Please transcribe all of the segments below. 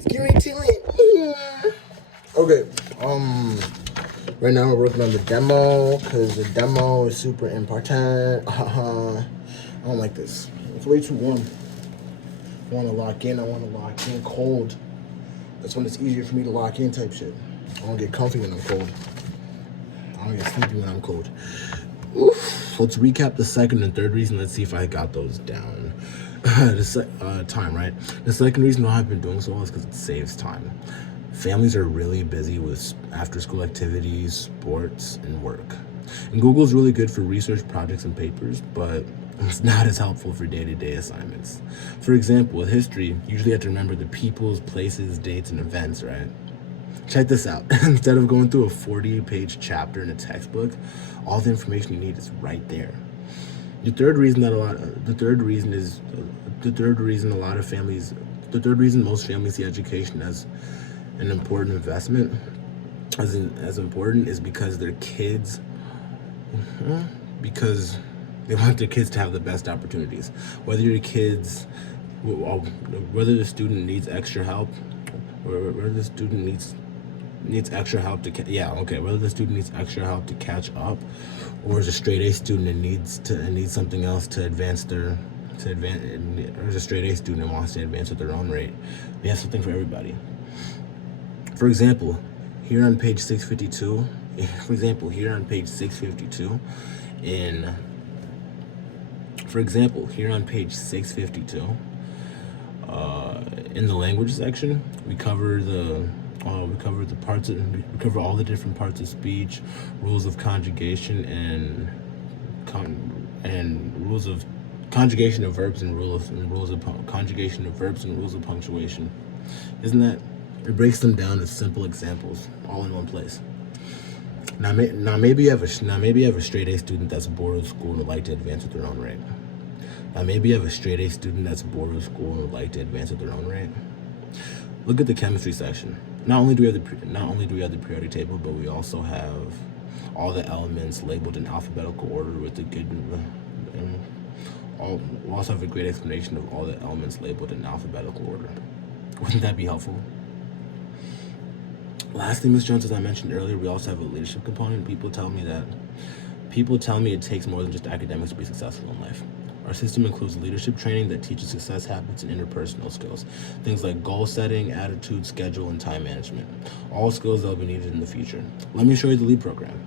Scary talent. Okay. Right now we're working on the demo because the demo is super important. I don't like this. It's way too warm. I want to lock in. I want to lock in cold. That's when it's easier for me to lock in type shit. I don't get comfy when I'm cold. I don't get sleepy when I'm cold. Oof. Let's recap the second and third reason. Let's see if I got those down. Time, right? The second reason why I've been doing so well is because it saves time. Families are really busy with after-school activities, sports, and work. And Google's really good for research projects and papers, but it's not as helpful for day-to-day assignments. For example, with history, you usually have to remember the peoples, places, dates, and events, right? Check this out. Instead of going through a 40-page chapter in a textbook, all the information you need is right there. The third reason most families see education as an important investment, as important, is because because they want their kids to have the best opportunities. Whether the student needs extra help, or whether the student needs extra help to whether the student needs extra help to catch up, or is a straight A student and needs something else or is a straight A student and wants to advance at their own rate. We have something for everybody. For example, here on page 652 in the language section, we cover all the different parts of speech, rules of conjugation and rules of conjugation of verbs and rules of conjugation of verbs and rules of punctuation. Isn't that? It breaks them down as simple examples, all in one place. Now maybe you have a straight A student that's bored of school and would like to advance at their own rate. Look at the chemistry section. Not only do we have the periodic table, but we also have all the elements labeled in alphabetical order with we also have a great explanation of all the elements labeled in alphabetical order. Wouldn't that be helpful? Lastly, Ms. Jones, as I mentioned earlier, we also have a leadership component. People tell me it takes more than just academics to be successful in life. Our system includes leadership training that teaches success habits and interpersonal skills. Things like goal setting, attitude, schedule, and time management. All skills that will be needed in the future. Let me show you the LEAD program.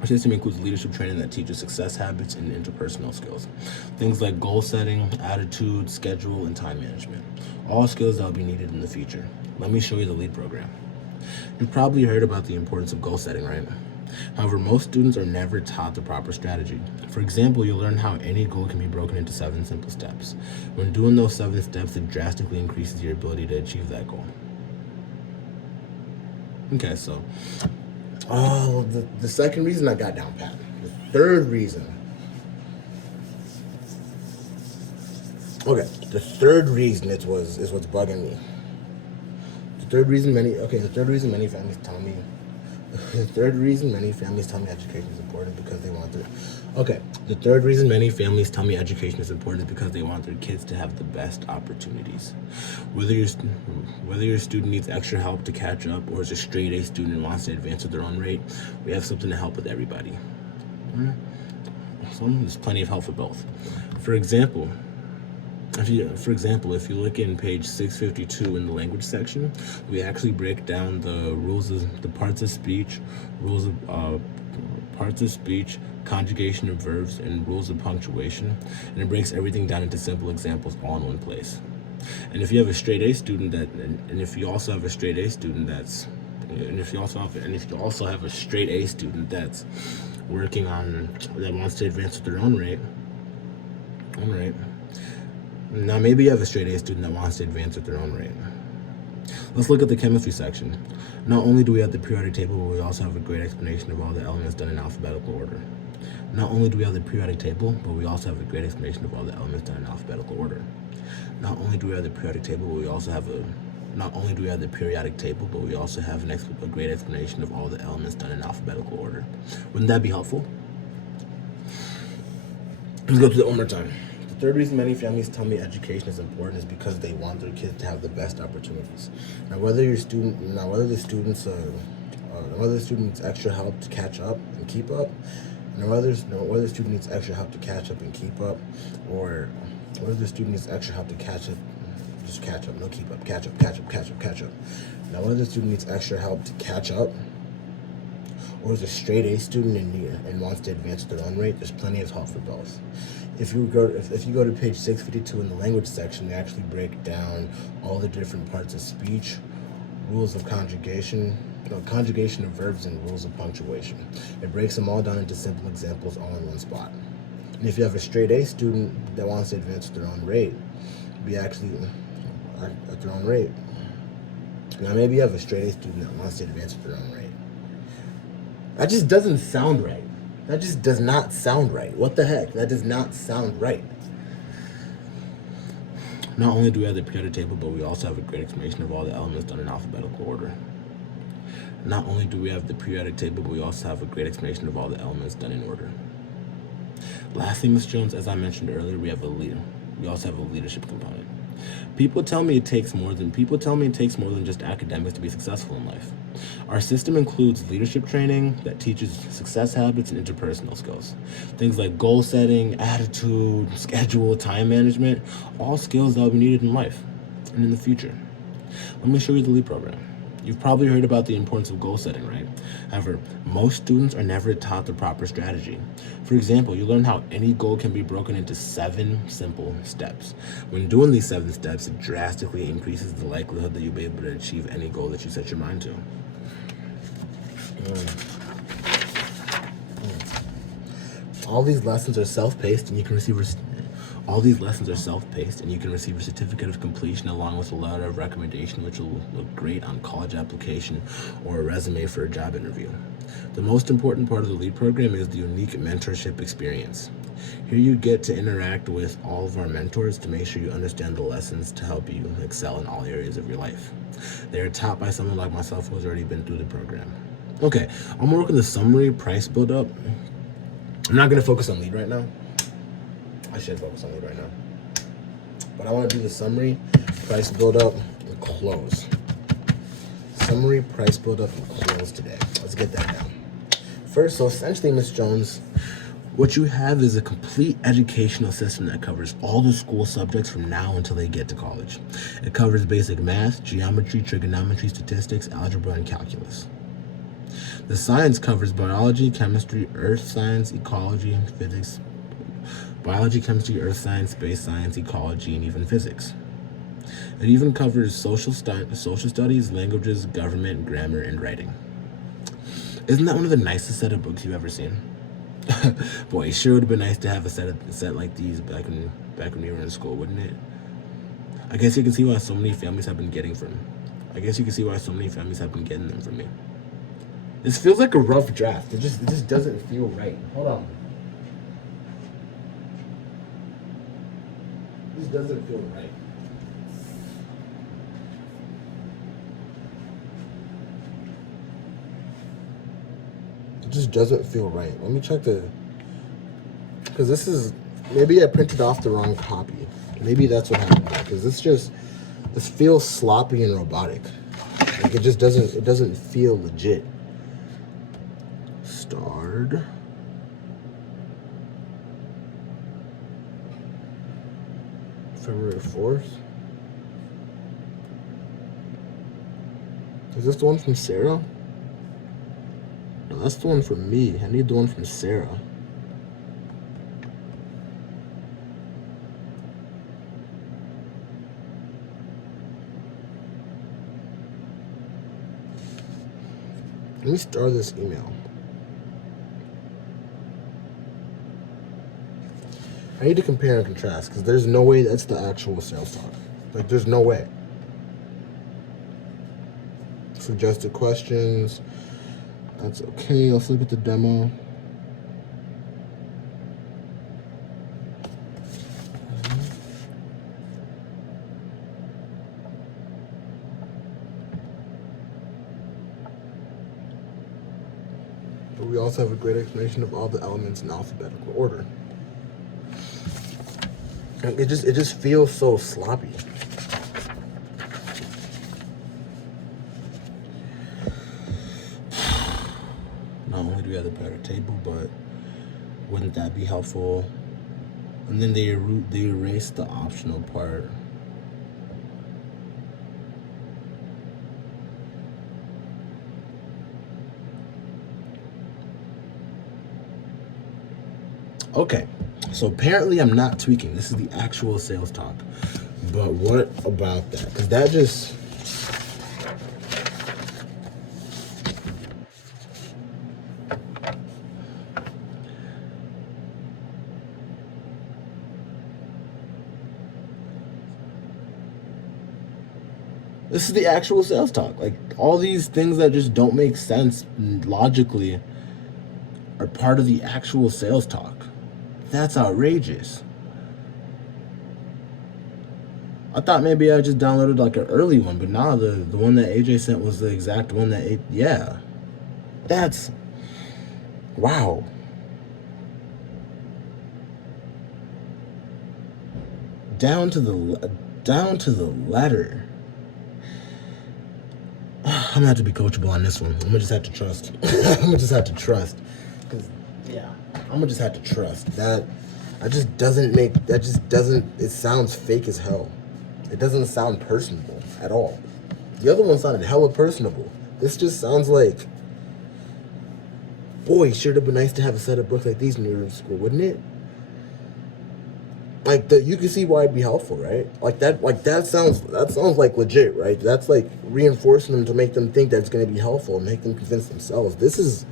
Our system includes leadership training that teaches success habits and interpersonal skills. Things like goal setting, attitude, schedule, and time management. All skills that will be needed in the future. Let me show you the LEAD program. You've probably heard about the importance of goal setting, right? However, most students are never taught the proper strategy. For example, you'll learn how any goal can be broken into 7 simple steps. When doing those 7 steps, it drastically increases your ability to achieve that goal. Okay, so the second reason I got down pat. The third reason. Okay, the third reason is what's bugging me. The third reason many families tell me education is important because they want their kids to have the best opportunities. Whether your student needs extra help to catch up or is a straight A student and wants to advance at their own rate, we have something to help with everybody. There's plenty of help for both. For example, if you look in page 652 in the language section, we actually break down the parts of speech, conjugation of verbs, and rules of punctuation, and it breaks everything down into simple examples all in one place. And if you also have a straight A student that wants to advance at their own rate. Now maybe you have a straight A student that wants to advance at their own rate. Let's look at the chemistry section. Not only do we have the periodic table, but we also have a great explanation of all the elements done in alphabetical order. Not only do we have the periodic table, but we also have a great explanation of all the elements done in alphabetical order. Not only do we have the periodic table, but we also have a great explanation of all the elements done in alphabetical order. Wouldn't that be helpful? Let's go through it one more time. The third reason many families tell me education is important is because they want their kids to have the best opportunities. Now, whether the students needs extra help to catch up and keep up, whether the student needs extra help to catch up and keep up, or whether the student needs extra help to catch up, just catch up, no keep up, catch up. Now, whether the student needs extra help to catch up, or is a straight A student and wants to advance at their own rate, there's plenty of help for both. If you go to page 652 in the language section, they actually break down all the different parts of speech, rules of conjugation of verbs, and rules of punctuation. It breaks them all down into simple examples all in one spot. And if you have a straight A student that wants to advance at their own rate, at their own rate. Now maybe you have a straight A student that wants to advance at their own rate. That just doesn't sound right. That just does not sound right. What the heck? That does not sound right. Not only do we have the periodic table, but we also have a great explanation of all the elements done in alphabetical order. Not only do we have the periodic table, but we also have a great explanation of all the elements done in order. Lastly, Ms. Jones, as I mentioned earlier, we also have a leadership component. People tell me it takes more than just academics to be successful in life. Our system includes leadership training that teaches success habits and interpersonal skills. Things like goal setting, attitude, schedule, time management, all skills that will be needed in life and in the future. Let me show you the LEAD program. You've probably heard about the importance of goal setting, right? However, most students are never taught the proper strategy. For example, you learn how any goal can be broken into 7 simple steps. When doing these 7 steps, it drastically increases the likelihood that you'll be able to achieve any goal that you set your mind to. All these lessons are self-paced, and you can receive a certificate of completion along with a letter of recommendation, which will look great on college application or a resume for a job interview. The most important part of the LEAD program is the unique mentorship experience. Here you get to interact with all of our mentors to make sure you understand the lessons to help you excel in all areas of your life. They are taught by someone like myself who has already been through the program. Okay, I'm gonna work on the summary, price build-up. I'm not gonna focus on LEAD right now. I should focus on LEAD right now. But I want to do the summary, price build-up, and close. Summary, price build-up, and close today. Let's get that down. First, so essentially, Ms. Jones, what you have is a complete educational system that covers all the school subjects from now until they get to college. It covers basic math, geometry, trigonometry, statistics, algebra, and calculus. The science covers biology, chemistry, earth science, ecology, physics, biology, chemistry, earth science, space science, ecology, and even physics. It even covers social studies, languages, government, grammar, and writing. Isn't that one of the nicest set of books you've ever seen? Boy, it sure would have been nice to have a set like these back when we were in school, wouldn't it? I guess you can see why so many families have been getting them from me. This feels like a rough draft. It just doesn't feel right. Hold on. This doesn't feel right. It just doesn't feel right. Let me check because this is, maybe I printed off the wrong copy. Maybe that's what happened. Because this feels sloppy and robotic. Like it doesn't feel legit. Starred. February 4th. Is this the one from Sarah? No, that's the one from me. I need the one from Sarah. Let me start this email. I need to compare and contrast because there's no way that's the actual sales talk. Like, there's no way. Suggested questions. That's okay. Let's look at the demo. But we also have a great explanation of all the elements in alphabetical order. It just feels so sloppy. Not only do we have the better table, but wouldn't that be helpful? And then they erased the optional part. Okay, so apparently I'm not tweaking. This is the actual sales talk. But what about that? Because that just... This is the actual sales talk. Like, all these things that just don't make sense logically are part of the actual sales talk. That's outrageous. I thought maybe I just downloaded like an early one, but now the one that AJ sent was the exact one that yeah. That's... wow. Down to the letter. I'm gonna have to be coachable on this one. I'm gonna just have to trust. I'm gonna just have to trust. Cause yeah, I'm gonna just have to trust that. It sounds fake as hell. It doesn't sound personable at all. The other one sounded hella personable. This just sounds like, boy, sure would have been nice to have a set of books like these when you were in school, wouldn't it? Like, you can see why it'd be helpful, right? That sounds like legit, right? That's like reinforcing them to make them think that it's gonna be helpful and make them convince themselves. This is,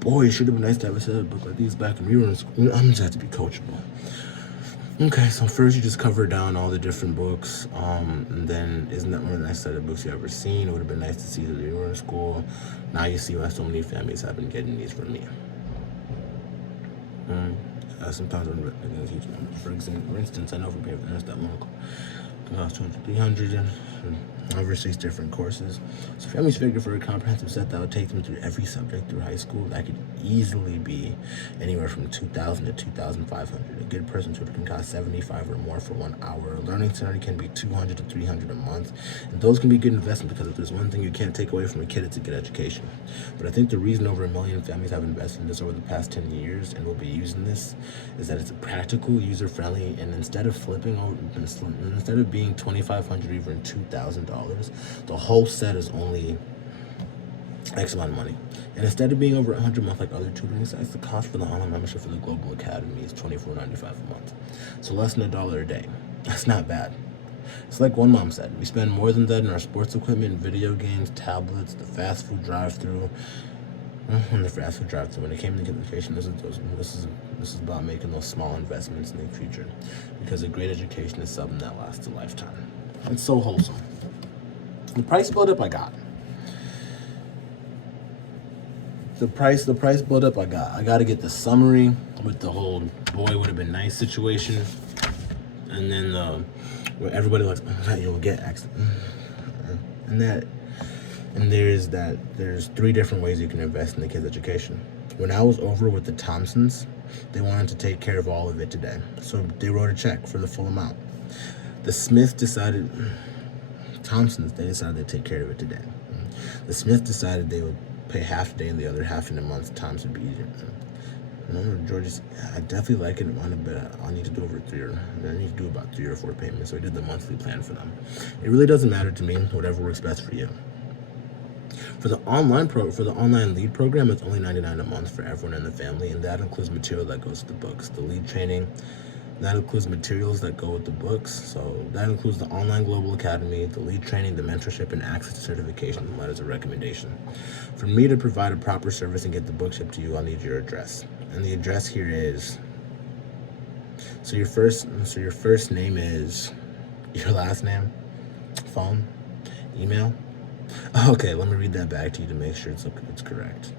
boy, it should have been nice to have a set of books like these back when we were in school. I'm just have to be coachable. Okay, so first you just cover down all the different books, and then isn't that one of the nice set of books you've ever seen? It would have been nice to see that you were in school. Now you see why so many families have been getting these from me. Sometimes I'm going to teach them. For instance, I know from parents that won't cost 200, 300, and over 6 different courses. So families figure for a comprehensive set that would take them through every subject through high school, that could easily be anywhere from $2,000 to $2,500. A good person tutor can cost $75 or more for 1 hour. A learning center can be $200 to $300 a month, and those can be good investments because if there's one thing you can't take away from a kid, it's a good education. But I think the reason over 1 million families have invested in this over the past 10 years and will be using this is that it's a practical, user-friendly, and instead of instead of being $2,500 or even $2,000, the whole set is only X amount of money. And instead of being over $100 a month like other tutoring sites, the cost for the online membership for the Global Academy is $24.95 a month. So less than $1 a day. That's not bad. It's like one mom said, we spend more than that in our sports equipment, video games, tablets, the fast food drive-through. When it came to education, this is about making those small investments in the future, because a great education is something that lasts a lifetime. It's so wholesome. The price build-up I got. The price build-up I got. I got to get the summary with the whole boy would have been nice situation, and then where everybody likes, you'll get accident, and there's 3 different ways you can invest in the kid's education. When I was over with the Thompsons, they wanted to take care of all of it today, so they wrote a check for the full amount. The Smiths decided, they decided they'd take care of it today. The Smiths decided they would pay half a day and the other half in a month. Times would be easier. George's, I definitely like it, but I'll need to do I need to do about 3 or 4 payments, so I did the monthly plan for them. It really doesn't matter to me, whatever works best for you. For the online lead program, it's only $99 a month for everyone in the family, and that includes material that goes with the books. The lead training, that includes materials that go with the books. So that includes the online Global Academy, the lead training, the mentorship, and access to certification and letters of recommendation. For me to provide a proper service and get the book shipped to you, I'll need your address. And the address here is, so your first name is your last name, phone, email. Okay, let me read that back to you to make sure it's correct.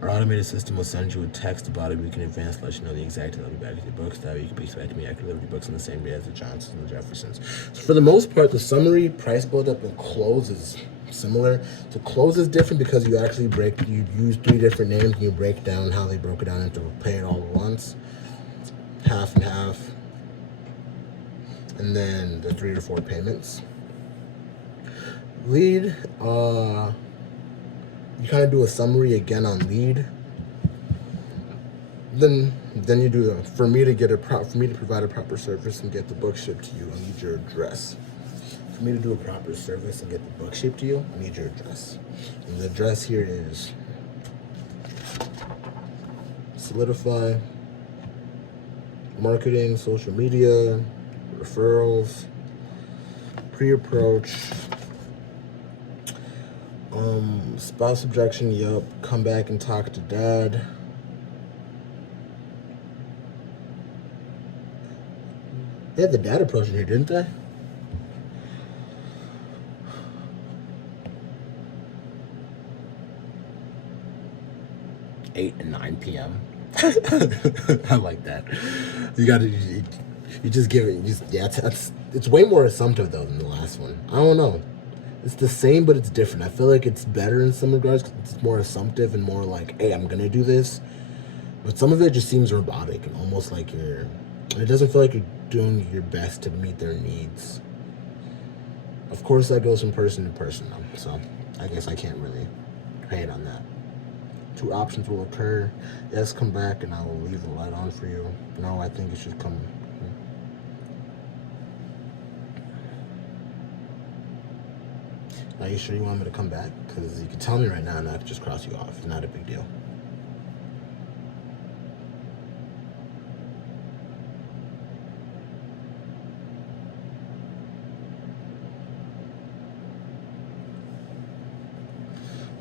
Our automated system will send you a text about a week in advance to let you know the exact delivery back of your books. That way you can be expecting me to deliver your books on the same day as the Johnsons and the Jeffersons. So for the most part, the summary, price build-up, and close is similar. The close is different because you actually you use 3 different names and you break down how they broke it down into pay it all at once. half and half, and then the 3 or 4 payments. Lead, you kind of do a summary again on lead. Then you do the, for me to provide a proper service and get the book shipped to you, I need your address. For me to do a proper service and get the book shipped to you, I need your address. And the address here is Solidify, marketing, social media, referrals, pre-approach, spouse objection, yup, come back and talk to dad. They had the dad approach in here, didn't they? (8 and 9 p.m.) I like that. You just give it. It's way more assumptive though than the last one. I don't know. It's the same, but it's different. I feel like it's better in some regards because it's more assumptive and more like, hey, I'm gonna do this. But some of it just seems robotic and almost like it doesn't feel like you're doing your best to meet their needs. Of course, that goes from person to person though, so I guess I can't really hate on that. 2 options will occur. Yes, come back and I will leave the light on for you. No, I think it should come. Are you sure you want me to come back? Because you can tell me right now and I can just cross you off. It's not a big deal.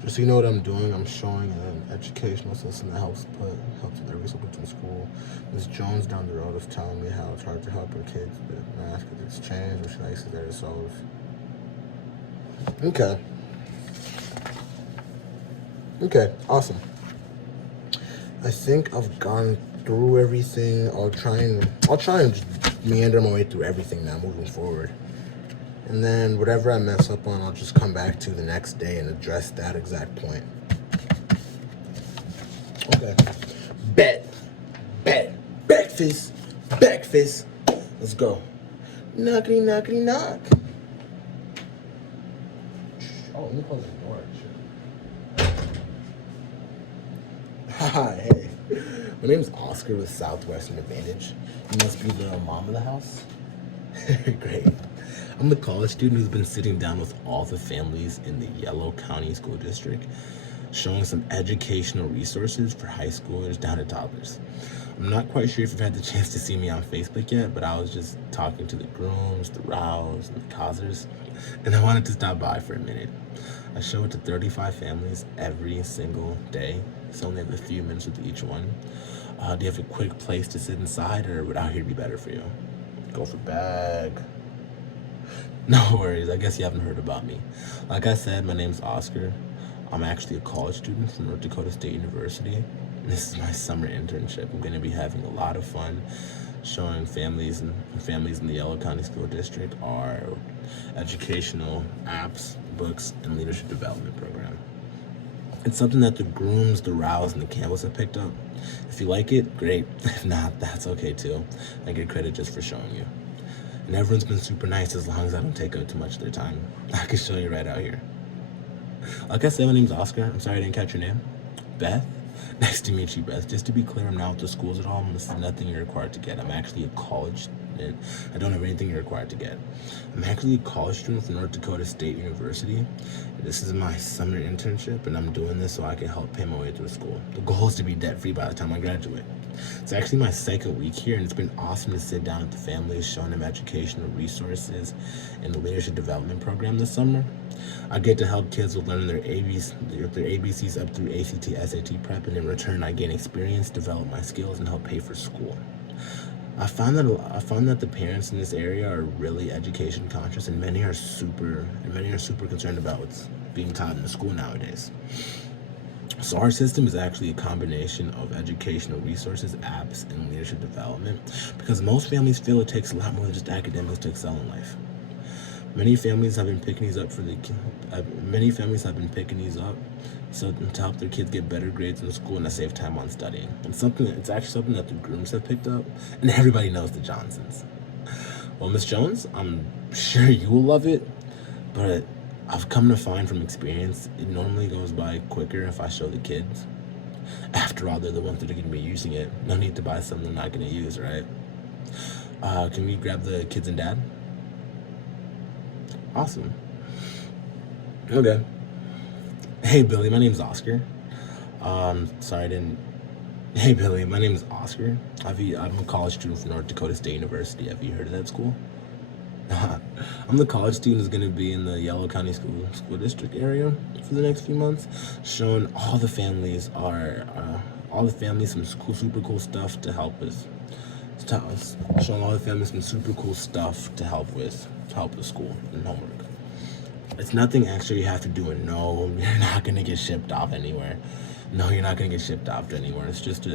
Just so you know what I'm doing, I'm showing an educational system that helps with every subject in school. Ms. Jones down the road is telling me how it's hard to help her kids with math because it's changed, which she likes to there to solve. Okay, awesome. I think I've gone through everything. I'll try and just meander my way through everything now moving forward. And then whatever I mess up on, I'll just come back to the next day and address that exact point. Okay. Breakfast. Let's go. Knockity, knockity, knock. Oh, let me close the door. Hi, hey. My name is Oscar with Southwestern Advantage. You must be the mom of the house? Great. I'm the college student who's been sitting down with all the families in the Yellow County School District, showing some educational resources for high schoolers down to toddlers. I'm not quite sure if you've had the chance to see me on Facebook yet, but I was just talking to the grooms, the rows, and the causers, and I wanted to stop by for a minute. I show it to 35 families every single day. It's only a few minutes with each one. Do you have a quick place to sit inside, or would out here be better for you? Go for bag. No worries, I guess you haven't heard about me. Like I said, my name's Oscar. I'm actually a college student from North Dakota State University. And this is my summer internship. I'm going to be having a lot of fun showing families in the Yellow County School District our educational apps, books, and leadership development program. It's something that the grooms, the rows, and the campus have picked up. If you like it, great. If not, that's okay too. I get credit just for showing you. And everyone's been super nice as long as I don't take up too much of their time. I can show you right out here. Like I said, my name's Oscar. I'm sorry I didn't catch your name. Beth? Nice to meet you, Beth. Just to be clear, I'm not with the schools at all. This is nothing you're required to get. I'm actually a college student. I don't have anything you're required to get. I'm actually a college student from North Dakota State University. This is my summer internship, and I'm doing this so I can help pay my way through school. The goal is to be debt-free by the time I graduate. It's actually my second week here, and it's been awesome to sit down with the families, showing them educational resources in the leadership development program this summer. I get to help kids with learning their ABCs up through ACT, SAT prep, and in return, I gain experience, develop my skills, and help pay for school. I found that the parents in this area are really education conscious, and many are super concerned about what's being taught in the school nowadays. So our system is actually a combination of educational resources, apps, and leadership development, because most families feel it takes a lot more than just academics to excel in life. Many families have been picking these up many families have been picking these up so to help their kids get better grades in school and to save time on studying. It's actually something that the grooms have picked up, and everybody knows the Johnsons. Well, Miss Jones, I'm sure you will love it, but I've come to find from experience it normally goes by quicker if I show the kids. After all, they're the ones that are going to be using it. No need to buy something they're not going to use, right? Can we grab the kids and dad? Awesome. Okay. Hey, Billy, my name's Oscar. Sorry, I didn't. Hey, Billy, my name is Oscar. I'm a college student from North Dakota State University. Have you heard of that school? I'm the college student who's going to be in the Yellow County School District area for the next few months, showing all the families some super cool stuff to help with. Showing all the families some super cool stuff to help with school and homework. It's nothing extra you have to do, and no, you're not going to get shipped off anywhere. No, you're not going to get shipped off anywhere. It's just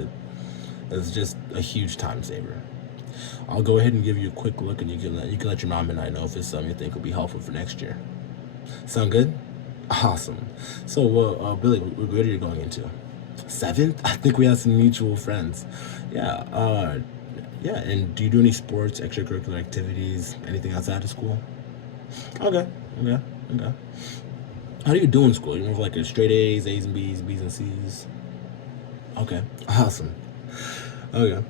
a huge time saver. I'll go ahead and give you a quick look, and you can let your mom and I know if it's something you think will be helpful for next year. Sound good? Awesome. So, Billy, what grade are you going into? 7th? I think we have some mutual friends. Yeah. Yeah. And do you do any sports, extracurricular activities, anything outside of school? Okay. How do you do in school? You more like a straight A's and B's, B's and C's? Okay. Awesome. Okay.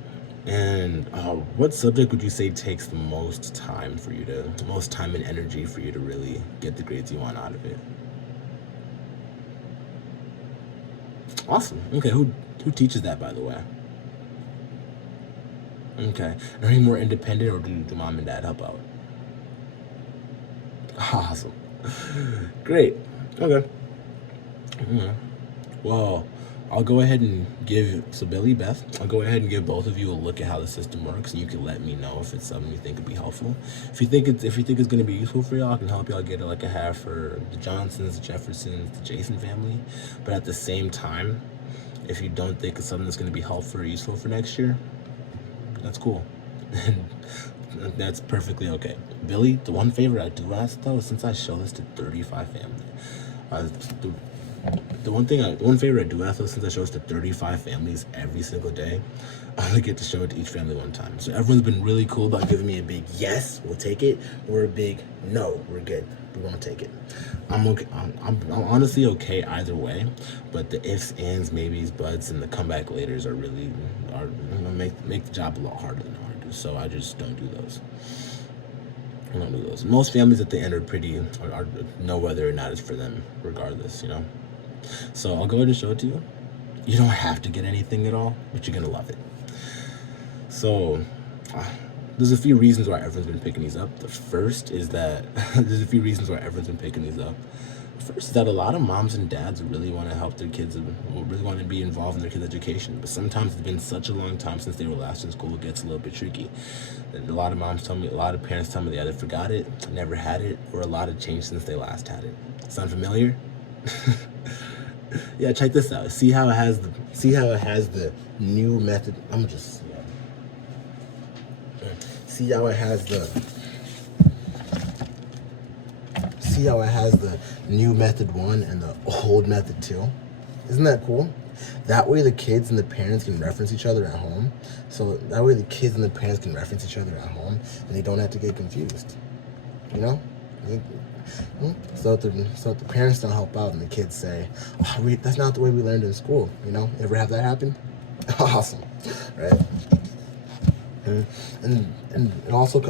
And what subject would you say takes the most time and energy for you to really get the grades you want out of it? Awesome. Okay. Who teaches that, by the way? Okay. Are you more independent, or do mom and dad help out? Awesome. Great. Okay. Well, I'll go ahead and Billy, Beth, I'll go ahead and give both of you a look at how the system works, and you can let me know if it's something you think would be helpful. If you think it's going to be useful for y'all, I can help y'all get like a half for the Johnsons, the Jeffersons, the Jason family. But at the same time, if you don't think it's something that's going to be helpful or useful for next year, that's cool. That's perfectly okay. Billy, the one favor I do ask though, since I show this to 35 families, the one favor I do ask though, since I show this to 35 families every single day, I only get to show it to each family one time. So everyone's been really cool about giving me a big yes, we'll take it, or a big no, we're good, we won't take it. I'm okay. I'm honestly okay either way, but the ifs, ands, maybes, buts, and the comeback laters are make the job a lot harder than I do. So I just don't do those. I don't do those. Most families at the end are know whether or not it's for them, regardless, you know. So I'll go ahead and show it to you. You don't have to get anything at all, but you're gonna love it. So there's a few reasons why everyone's been picking these up. The first is that there's a few reasons why everyone's been picking these up. First is that a lot of moms and dads really want to help their kids, really want to be involved in their kids' education. But sometimes it's been such a long time since they were last in school, it gets a little bit tricky. And a lot of parents tell me they either forgot it, never had it, or a lot have changed since they last had it. Sound familiar? Yeah, check this out. See how it has the new method. See how it has the new method 1 and the old method 2. Isn't that cool? That way the kids and the parents can reference each other at home. So that way the kids and the parents can reference each other at home, and they don't have to get confused. You know? So that the parents don't help out and the kids say, oh, that's not the way we learned in school. You know? Ever have that happen? Awesome. Right? And it also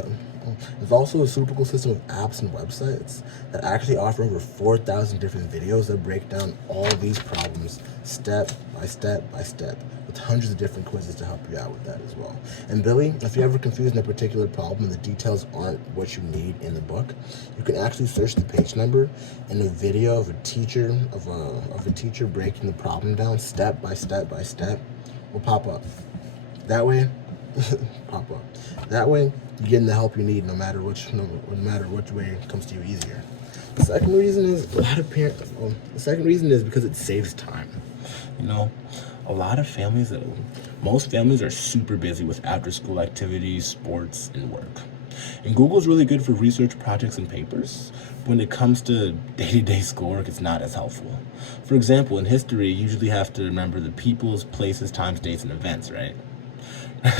there's also a super cool system of apps and websites that actually offer over 4,000 different videos that break down all these problems step by step by step, with hundreds of different quizzes to help you out with that as well. And Billy, if you're ever confused in a particular problem and the details aren't what you need in the book, you can actually search the page number, and a video of a teacher breaking the problem down step by step by step will pop up. That way, you're getting the help you need, no matter which way it comes to you easier. The second reason is because it saves time. You know, most families are super busy with after-school activities, sports, and work. And Google's really good for research projects and papers. When it comes to day-to-day schoolwork, it's not as helpful. For example, in history, you usually have to remember the peoples, places, times, dates, and events, right?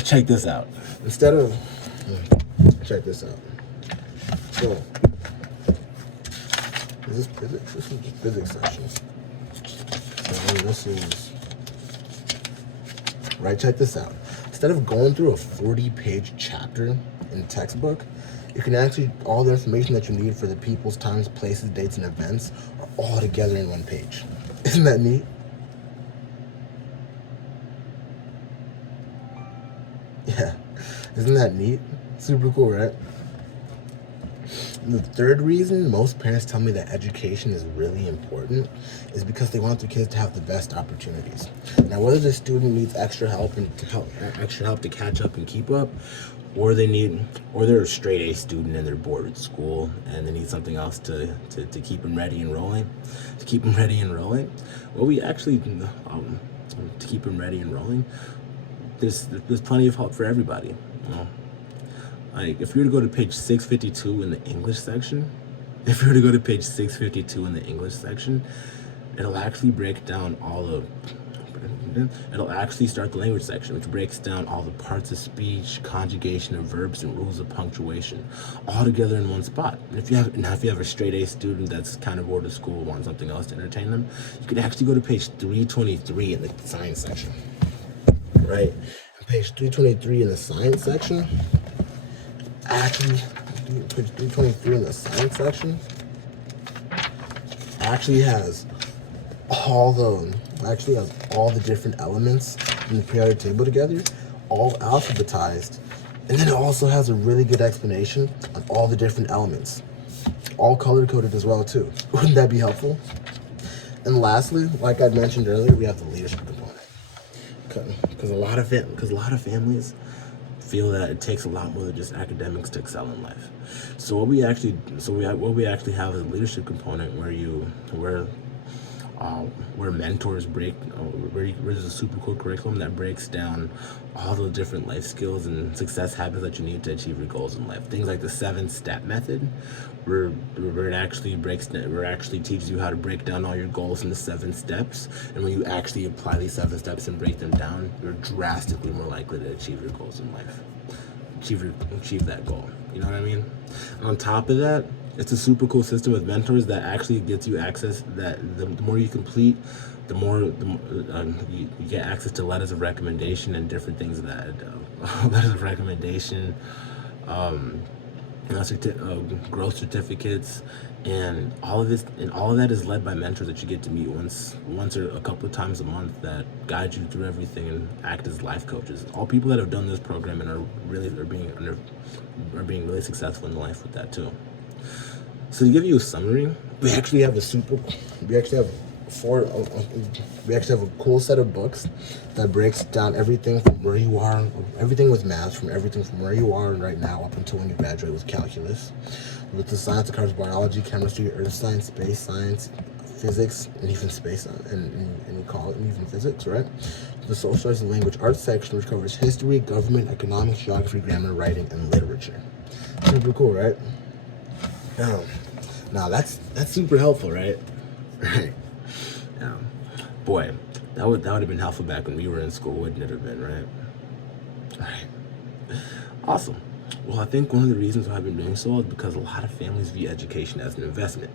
Check this out. Instead of, check this out. So, is this physics? This is just physics section. So this is, right, check this out. Instead of going through a 40-page chapter in a textbook, you can actually, all the information that you need for the peoples, times, places, dates, and events are all together in one page. Isn't that neat? Yeah, isn't that neat? Super cool, right? And the third reason most parents tell me that education is really important is because they want their kids to have the best opportunities. Now, whether the student needs extra help to catch up and keep up, or they're a straight A student and they're bored at school and they need something else to keep them ready and rolling, well, we actually to keep them ready and rolling, there's plenty of help for everybody. You know? Like, if you were to go to page 652 in the English section, it'll actually break down it'll actually start the language section, which breaks down all the parts of speech, conjugation of verbs, and rules of punctuation, all together in one spot. And if you have a straight A student that's kind of bored of school, wants something else to entertain them, you can actually go to page 323 in the science section. Right? And page 323 in the science section, actually has all the different elements in the periodic table together, all alphabetized, and then it also has a really good explanation on all the different elements, all color-coded as well too. Wouldn't that be helpful? And lastly, like I mentioned earlier, we have the leadership component, because a lot of families feel that it takes a lot more than just academics to excel in life. So what we actually have is a leadership component where mentors where there's a super cool curriculum that breaks down all the different life skills and success habits that you need to achieve your goals in life. Things like the 7-step method, where it actually teaches you how to break down all your goals into 7 steps. And when you actually apply these 7 steps and break them down, you're drastically more likely to achieve your goals in life. Achieve that goal. You know what I mean? On top of that, it's a super cool system with mentors that actually gets you access. That the more you complete, the more you get access to letters of recommendation and different things that letters of recommendation, growth certificates, and all of that is led by mentors that you get to meet once or a couple of times a month that guide you through everything and act as life coaches. All people that have done this program and are being really successful in life with that too. So to give you a summary, we actually have a cool set of books that breaks down everything from where you are, everything with math, everything from where you are right now up until when you graduate with calculus, with the science that covers biology, chemistry, earth science, space science, physics, and even space and even physics, right? The social studies and language arts section, which covers history, government, economics, geography, grammar, writing, and literature. Super cool, right? Now that's super helpful, right? Right. Boy, that would have been helpful back when we were in school, wouldn't it have been, right? Right. Awesome. Well, I think one of the reasons why I've been doing so is because a lot of families view education as an investment.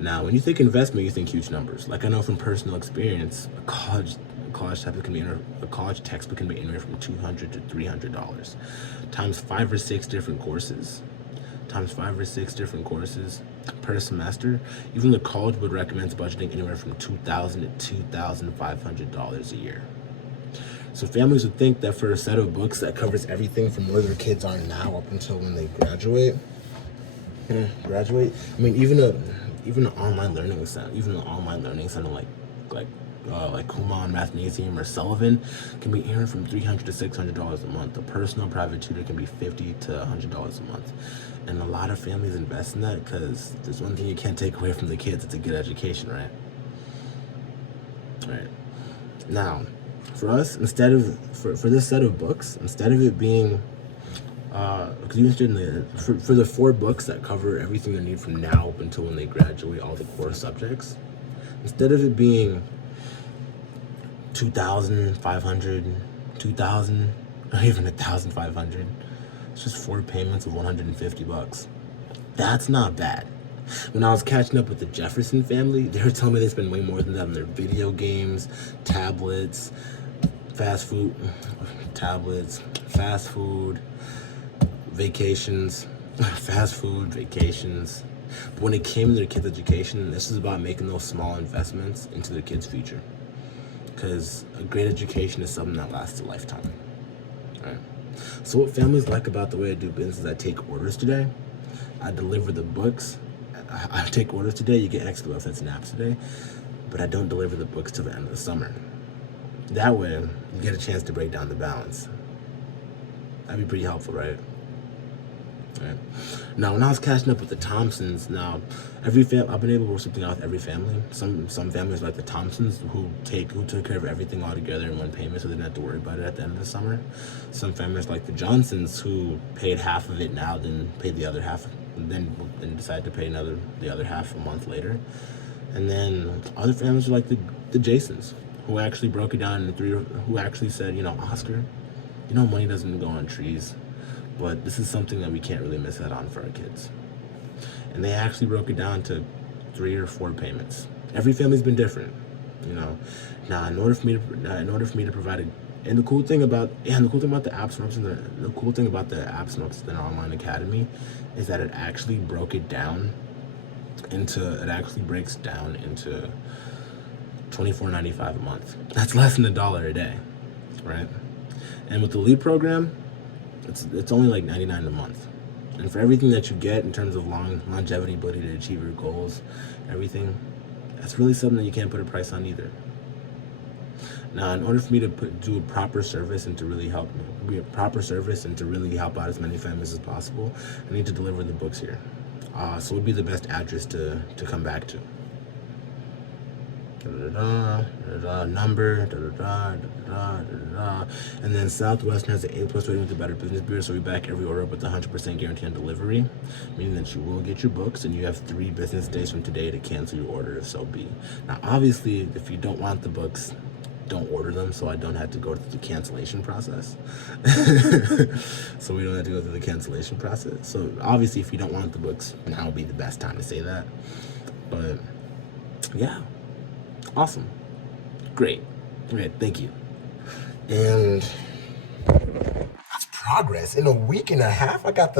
Now, when you think investment, you think huge numbers. Like I know from personal experience, a college textbook can be anywhere from $200 to $300, times 5 or 6 different courses. Per semester. Even the college would recommend budgeting anywhere from $2,000 to $2,500 a year. So families would think that for a set of books that covers everything from where their kids are now up until when they graduate. I mean, even an online learning center like Kumon, Mathnasium, or Sullivan can be earned from $300 to $600 a month. A personal private tutor can be $50 to $100 a month. And a lot of families invest in that because there's one thing you can't take away from the kids: it's a good education, right? Right. Now, for us, for this set of books, instead of it being Because you're interested in for the 4 books that cover everything they need from now up until when they graduate, all the core subjects. Instead of it being 2,500, 2,000, or even 1,500, it's just 4 payments of $150. That's not bad. When I was catching up with the Jefferson family, they were telling me they spend way more than that on their video games, tablets, fast food, vacations, fast food, vacations. But when it came to their kids' education, this is about making those small investments into their kids' future. Because a great education is something that lasts a lifetime. All right. So what families like about the way I do business is I take orders today. I deliver the books. I take orders today. You get extra benefits and apps today. But I don't deliver the books till the end of the summer. That way, you get a chance to break down the balance. That'd be pretty helpful, right? Right. Now, when I was catching up with the Thompsons, now I've been able to work something out with every family. Some families like the Thompsons who took care of everything all together in one payment, so they didn't have to worry about it at the end of the summer. Some families like the Johnsons who paid half of it now, then paid the other half, and then decided to pay the other half a month later. And then other families are like the Jasons who actually broke it down into 3, who actually said, Oscar, money doesn't go on trees. But this is something that we can't really miss out on for our kids. And they actually broke it down to 3 or 4 payments. Every family's been different, Now, in order for me to provide and the cool thing about the App Smokes and the cool thing about the App Smokes and online academy is that it actually breaks down into $24.95 a month. That's less than $1 a day, right? And with the Lead program, it's only like $99 a month. And for everything that you get in terms of longevity, ability to achieve your goals, everything, that's really something that you can't put a price on either. Now, in order for me to do a proper service and to really help out as many families as possible, I need to deliver the books here. So what would be the best address to come back to? Number, and then Southwestern has an A+ rating with the Better Business Bureau, so we back every order with 100% guarantee on delivery, meaning that you will get your books, and you have 3 business days from today to cancel your order if so be. Now, obviously, if you don't want the books, don't order them, so I don't have to go through the cancellation process. So obviously, if you don't want the books, now would be the best time to say that. But yeah, awesome, great, thank you. And that's progress. In a week and a half, I got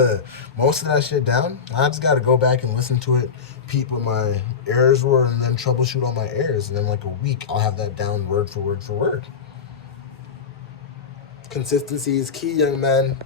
most of that shit down. I just got to go back and listen to it, peep what my errors were, and then troubleshoot all my errors. And then like a week, I'll have that down word for word for word. Consistency is key, young man.